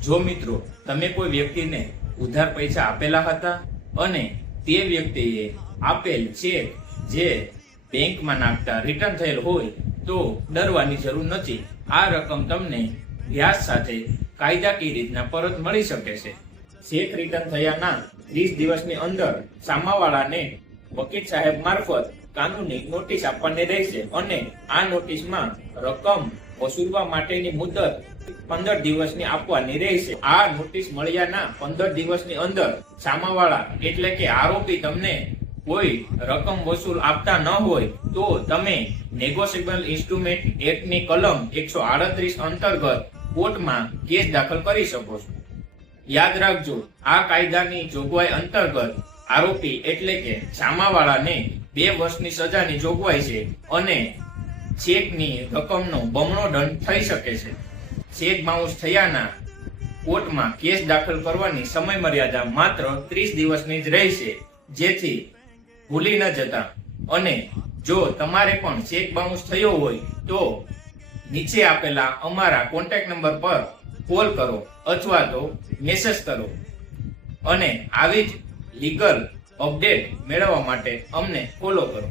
જો મિત્રો તમે કોઈ વ્યક્તિને ઉધાર પૈસા આપેલા હતા અને તે વ્યક્તિએ આપેલ ચેક જે બેંકમાં નાખતા રિટર્ન થયેલ હોય તો ડરવાની જરૂર નથી. આ રકમ તમને વ્યાજ સાથે કાયદાકીય રીતના પરત મળી શકે છે. ચેક રિટર્ન થયાના 30 દિવસની અંદર સામાવાળાને વકીલ સાહેબ મારફત કાનૂની નોટિસ આપવાની રહેશે અને આ નોટિસમાં રકમ વસૂલવા માટેની મુદત 15 દિવસની આપવાની રહેશે. આ નોટિસ મળ્યાના 15 દિવસની અંદર સામાવાળા એટલે કે આરોપી તમને કોઈ રકમ વસૂલ આપતા ન હોય તો તમે નેગોશિયેબલ ઇન્સ્ટ્રુમેન્ટ એક્ટની કલમ 138 અંતર્ગત કોર્ટમાં કેસ દાખલ કરી શકો છો. યાદ રાખજો, આ કાયદાની જોગવાઈ અંતર્ગત આરોપી એટલે કે સામાવાળાને 2 વર્ષની સજાની જોગવાઈ છે અને ચેકની રકમનો બમણો દંડ થઈ શકે છે. ચેક બાઉન્સ થયાના કોર્ટમાં કેસ દાખલ કરવાની સમય મર્યાદા માત્ર 30 દિવસની જ રહેશે, જેથી ભૂલી ન જતા. અને જો તમારે પણ ચેક બાઉન્સ થયો હોય તો નીચે આપેલા અમારા કોન્ટેક્ટ નંબર પર કોલ કરો અથવા તો મેસેજ કરો અને આવી જ લીગલ અપડેટ મેળવવા માટે અમને ફોલો કરો.